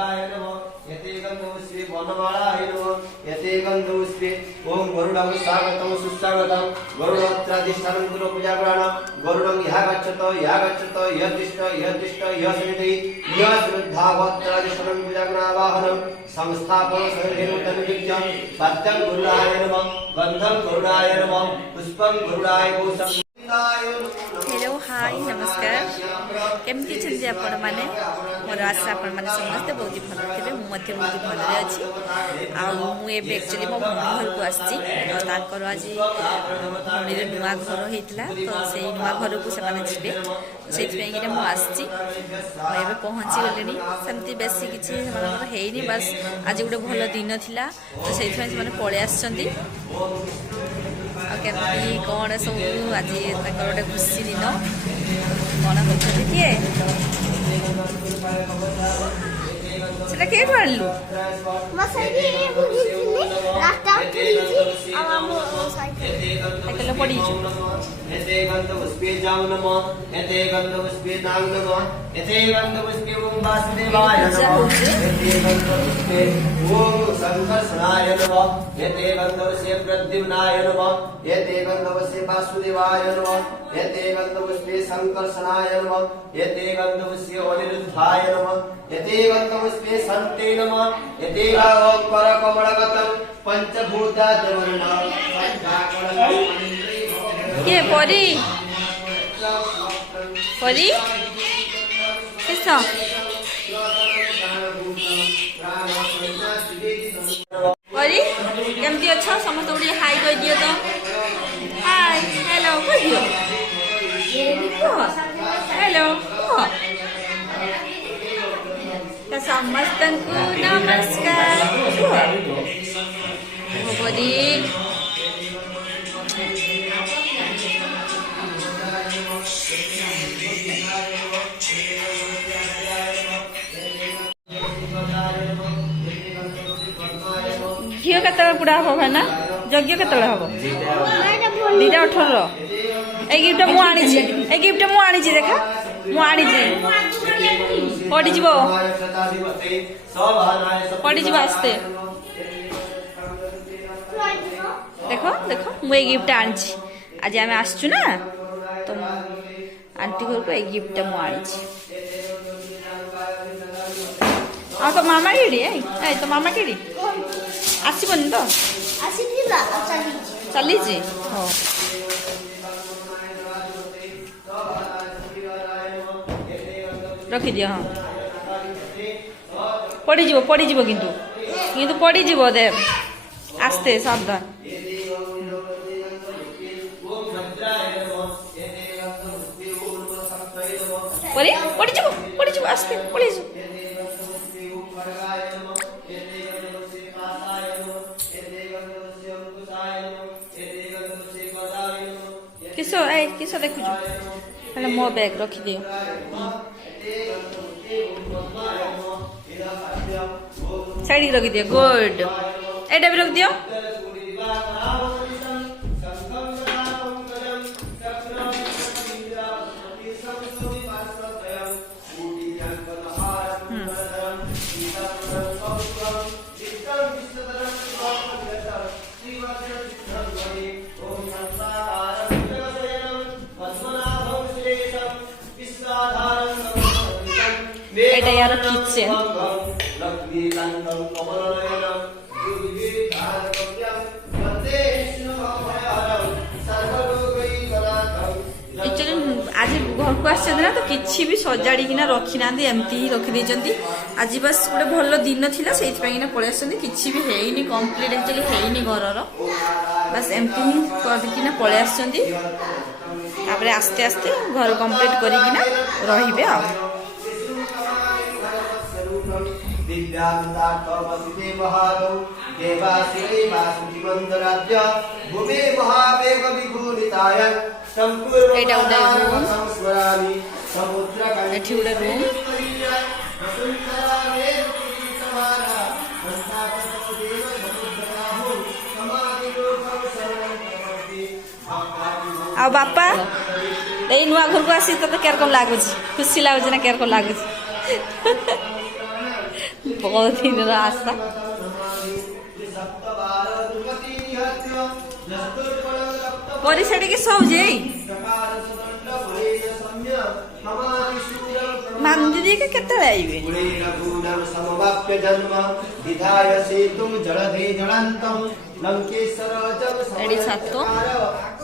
यते गन्धपुष्पे वनमालाय नमः यते गन्धपुष्पे ओम गरुडं स्वागतं सुस्वागतं गरुडत्राधिष्ठानं कुरु पूजा प्राणं गरुडं यः गच्छत यदिष्ट यसमिति यश्रद्धावत्राधिष्ठानं पूजा प्राणावाहनं संस्थापनं सहेनुतनुज्ञं पद्यं गरुडाय नमः गन्धं गरुडाय नमः पुष्पं गरुडाय भूषं। हेलो हाय नमस्कार केमती छंदी आपण माने मोर आशा आपण माने समस्त बहुत भल थे मुझे बहुत भल अच्छी आबे एक्चुअली मो मम्मी घर को आसी ताकर आज मम्मी नुआ घर होता तो से नुआ घर को से जी से मुझे पहुँची गले सेमती बेसी किसी है बस आज गोटे भल दिन थिला तो से पलि आसछंती केमती कौन सब आज गोटे खुशी दिन कौन करते किए से किए आणलु पड़ीचु यते गन्धपुष्पे जां नमः यते गन्धपुष्पे नाग नमः यते गन्धपुष्पे ओम वासुदेवाय नमः यते गन्धपुष्पे ओम संकर्षणाय नमः यते गन्धपुष्पे प्रद्युम्नाय नमः यते गन्धपुष्पे वासुदेवाय नमः यते गन्धपुष्पे संकर्षणाय नमः यते गन्धपुष्पे अनिरुद्धाय नमः यते गन्धपुष्पे सन्ते नमः यते करकमलगतं पंचभूताद्यवर्णः ये परी परी किस परी केमती अच्छा समस्त उड़ी हाई कह दियो तो हाय हेलो कह दियो हेलो समस्त को नमस्कार परी घी के पुड़ा हम भाईना यज्ञ के हम 2:18 ए गिफ्ट मुझे देखा मुझे पड़ी आस्ते देखो देखो मुझे गिफ्ट आनी आज आम आसचु ना तो आंटी घर को गिफ्ट मुझे तो मामा केड़ी तो मामा केड़ी आसबन तो चली रखी दियो हाँ पड़ी किंतु पड़ी दे आस्ते सावधान पड़ी आस्ते पड़ी किस देखु मो बैग रखी दियो साइड रखी दियो गुड एटा भी रख दियो এটা यार किचन आज घर को आस ना तो किसी भी सजाड़ी रखी ना एमती ही रखी आज बस गोटे भल दिन थिला से पलि आस किसी भी है कम्प्लीट एक्चुअली है घर बस एमती ही करना पलि आसते आस्ते आस्ते घर कम्प्लीट करना रे आ एटा गोटे रूम एठी गोटे रूम आ बापा ए नुआ घर को आसी तो केर कम लागुच खुशी लागुच ना केर कम लागुच बहुत दिन आशा परी सेठी सब जे मान दीदी के केते आइबे समवाप्य जन्म विधाय सेतुं जलधे जलन्तं लंकेश्वर जब एडी सातो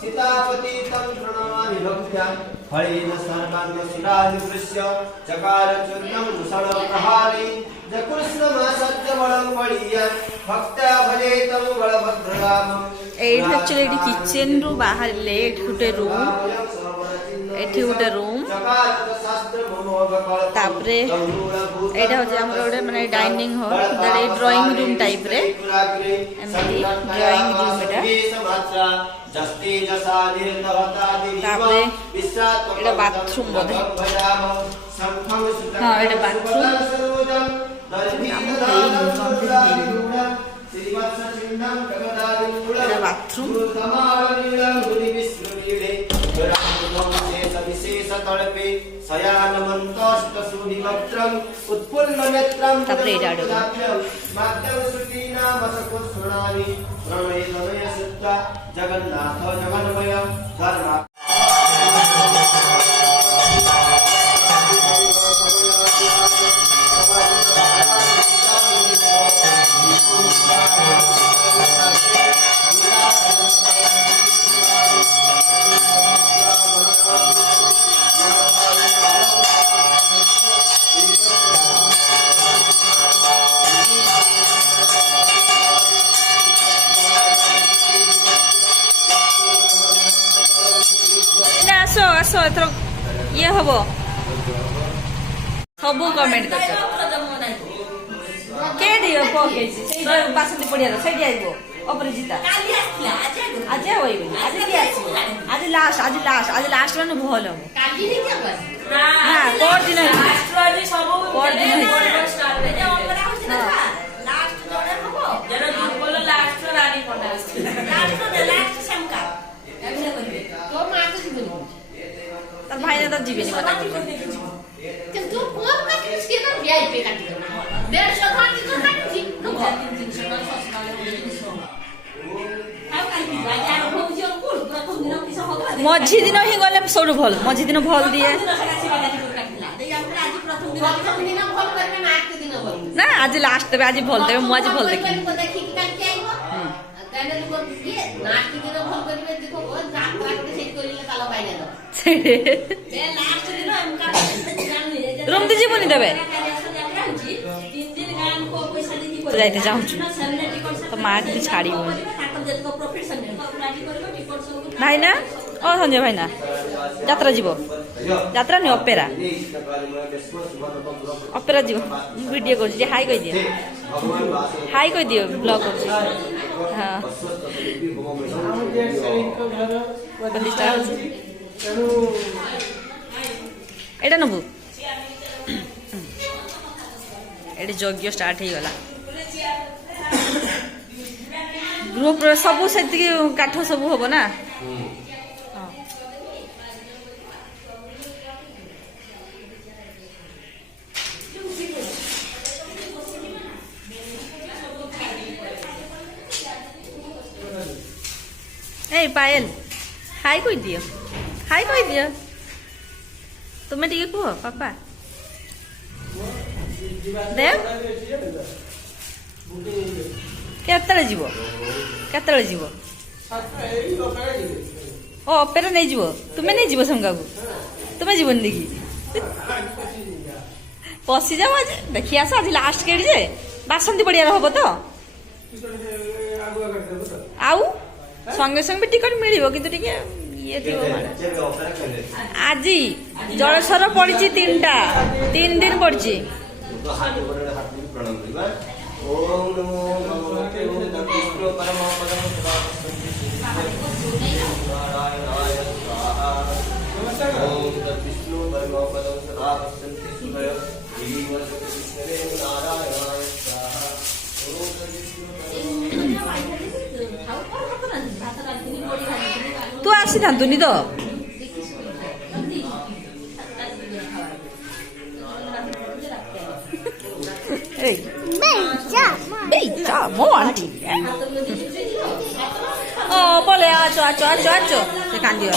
सीतापति तं प्रणमामि भक्त्या फलेन सर्वांग शिराजुगृह्य चकार चूर्णं मुसळ प्रहारे जकृष्णम सत्य बलं वळीय भक्त्या भजे तं बलभद्रराम एडी एक्चुअली एडी किचन रु बाहर लेट गुटे रूम एठी गुटे रूम तापरे एटा होजे हमर ओडे माने dining hall that is drawing room type रे एमती ड्राइंग रूम एटा तापरे एटा बाथरूम बोधे हां एटा बाथरूम एटा बाथरूम तड़पे शयानमन्तस्त सुनिवक्त्रं उत्पुल्लनेत्रं तापरे एटा आडो माध्यम श्रुतीना वसकुस्वनानि प्रणयतनय सिद्धा जगन्नाथ जगन्मय धर्म आसो एथर ये हबो सब कमेंट कर के दियो पकेजी सेटा बासंती पडिया सेठी आइबो अपराजिता आज होई आज की आसी आज लास्ट में भल हम काली नहीं क्या बस ना कोर दिन लास्ट वाली सब कोर दिन स्टार्ट रे हमरा होछि ना लास्ट जोड़े हबो जरा दूर बोलो लास्ट रानी पडा लास्ट शंका एमने करबे तो मां तो जीवन तर भाई ने तो जीवेनी बना কিন্তু কোন কাটি ছিল ভিআইপি কাটি না 150 কাটি তো কাটি নো 300 না 600 ଆଉ କାଲି ବାଜା ହଉଛି ଅଙ୍କୁଲ ପ୍ରଥମ ଦିନ କିସ ହବ मझी दिन ही गले सब भल मझी दिन भल दिए ଆଜି ପ୍ରଥମ ଦିନ ଭଲ କରିବେ ନା ଆଠ ଦିନ ଭଲ ना आज लास्ट देबे आज भल देबे मु आज भल देखी ଦେଖିକି କାଲି ଆଇବ ତାହେଲେ ଲୋକ ଇଏ ଲାଷ୍ଟ ଦିନ ଭଲ କରିବେ ଦେଖो ଯାତ୍ରା ଗୋଟେ ସେଟ୍ କରିଲେ ତାଲ ପାଇଲେ ଦବ ଏ ଲାଷ୍ଟ ଦିନ ଆମକା ଜାଣିଲେ रूम दे जीवनी देबे ଯାତ୍ରା ହଉଛି 3 ଦିନ ଗାଁ को पैसा ଦେଇକି तो जाइते चाहूछु ସେମିନାର ଟିକଟ तो मार भी छाड़ी हो ତାଙ୍କର ଯେତିକ ପ୍ରଫିଟ୍ ସେମିନାର ରାଜି କରିବ ଟିକଟ ସବୁ भाई ना ओ संजय भाई ना यात्रा जीव यात्रा नहीं ऑपेरा ऑपेरा जीव वीडियो कर जे हाई कह दियो हाई कह दियो ब्लॉग कर हां प्रतिष्ठा एटा नबु एटे यज्ञ स्टार्ट हो गला ग्रुप सब से काठ सब हम ना ए पायल हाई कह दियो तुम्हें टी कह पापा दे केतले जीव ओ अपेरा नहीं जीव तुम्हें नहीं जीव संगा को तुम्हें जीवन देखी पशि जाओ आज देखी आस आज लास्ट केड़ी जे बासंती पड़िया हम तो आउ संगे संगे टिकट मिल कि ये आज जलस्वर पड़ी 3 दिन पड़ी ओम नमो भगवते विष्णु परमपदं नारायणाय स्वाहा ओम विष्णु परमपदं सदा वसन्ति सुभय श्रीवत्सविष्णवे नारायणाय स्वाहा ओम विष्णु तू आसी था तुनी तो ଏଇ ବେଇଚା ମୋ ଆଣ୍ଟି ଓ ପଳେ ଆଚ ଆଚ ଆଚ ଆଚ ସେ କାନ୍ଦିବ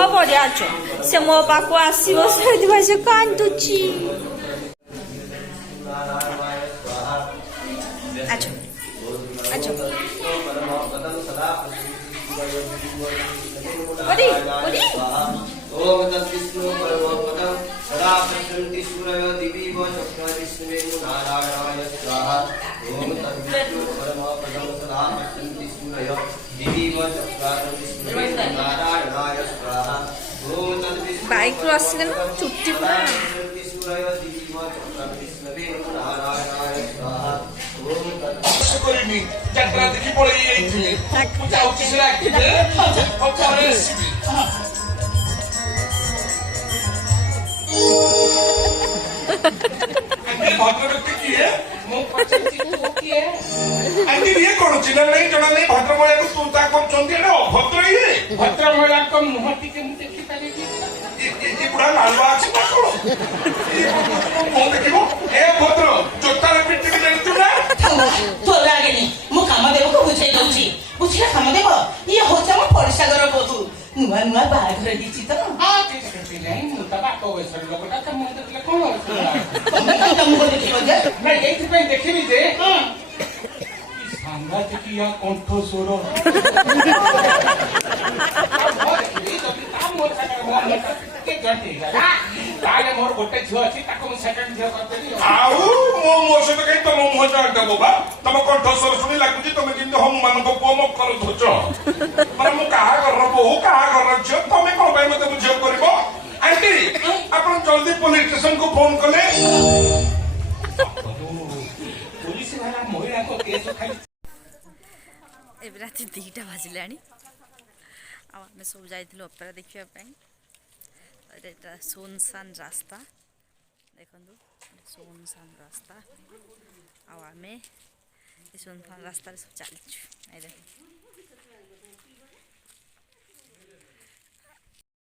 ଓ ବଢିଆ ଆଚ ସେ ମୋ ପାଖକୁ ଆସିବ ସେଇଥିପାଇଁ ସେ କାନ୍ଦୁଛି ଆଚ ଆଚ Odi, odi. Om Tat Vishnu Paramadam Sada Prashanti Suraya Diviva Chakra Vishnu Narayana Swaha Om Tat Vishnu Paramadam Sada Prashanti Suraya Diviva Chakra Vishnu Narayana Swaha Om Tat Vishnu Bike cross na chutti pa Suraya Diviva Chakra Vishnu Narayana Swaha Om Tat করিনি যাত্রা দেখি পড়ে এইছিলে পূজা হচ্ছে সেটা একদিনে পরে আসবি ভদ্র ব্যক্তি কি ମୁଁ ପଚାରିଛି ତୁ କିଏ ଆଜି ଇଏ କରୁଛି ନା ନାଇଁ ଜଣା ନାଇଁ ଭଦ୍ର ମହିଳାକୁ ତୁ ତା କରୁଛନ୍ତି ଏଟା ଅଭଦ୍ର ଇଏ ଭଦ୍ର ମହିଳାଙ୍କ ମୁହଁ ଟିକେ ମୁଁ ଦେଖିପାରିବି ଏ ବୁଢା ଲାଲବା ଅଛି ନା କଣ ମୁହଁ ଦେଖିବ ଏ ଭଦ୍ର ଜୋତାରେ ପିଟିକି ଜାଣିଛୁ ନା ତୋ ଲାଗେନି ମୁଁ କାମଦେବକୁ ବୁଝେଇ ଦଉଛି ବୁଝିଲା କାମଦେବ ଇଏ ହଉଛି ଆମ ପଡିଶା ଘର ବୋଧୁ ନୂଆ ନୂଆ ବାହାଘର ହେଇଛି ତ କିଛି ନାହିଁ ମୁଁ ତା ବାପ ବୟସର ଲୋକଟା ତା ମୁହଁ ଦେଖିଲେ କଣ ତମେ କାହିଁ ତା ମୁହଁ ଦେଖିବ ଯେ ନାଇଁ ଏଇଥିପାଇଁ ଦେଖିବି ଯେ ସାଂଘାତିକିଆ କଣ୍ଠସ୍ୱର ତାହେଲେ ମୋର ଗୋଟେ ଝିଅ ଅଛି ତାକୁ ମୁଁ ସେକେଣ୍ଡ ଝିଅ କରିଦେବି ଆଉ ମୋ ସହିତ କାହିଁ ତମ ମୁହଁ ଜାଣିଦେବ ବା ତମ କଣ୍ଠସ୍ୱର ଶୁଣି ଲାଗୁଛି ତମେ ଯେମିତି ହନୁମାନଙ୍କ ପୁଅ ମକର ଧୋଚ ମାନେ ମୁଁ କାହା ଘରର ବୋହୁ କାହା ଘରର ଝିଅ ତମେ କଣ ପାଇଁ ମତେ ବୁଝିବାକୁ କରିବ ଆଣ୍ଟି ଆପଣ ଜଲ୍ଦି ପୋଲିସ ଷ୍ଟେସନକୁ ଫୋନ କଲେ ପୋଲିସ ବାଲା ମହିଳାଙ୍କ କେସ୍ ଖାଲି ଏବେ ରାତି 2ଟା ବାଜିଲାଣି ଆଉ ଆମେ ସବୁ ଯାଇଥିଲୁ ଅପେରା ଦେଖିବା ପାଇଁ ଏଇଟା ସୁନସାନ ରାସ୍ତା ଦେଖନ୍ତୁ ସୁନସାନ ରାସ୍ତା ଆଉ ଆମେ ଏ ସୁନସାନ ରାସ୍ତାରେ ସବୁ ଚାଲିଛୁ ଏଇଟା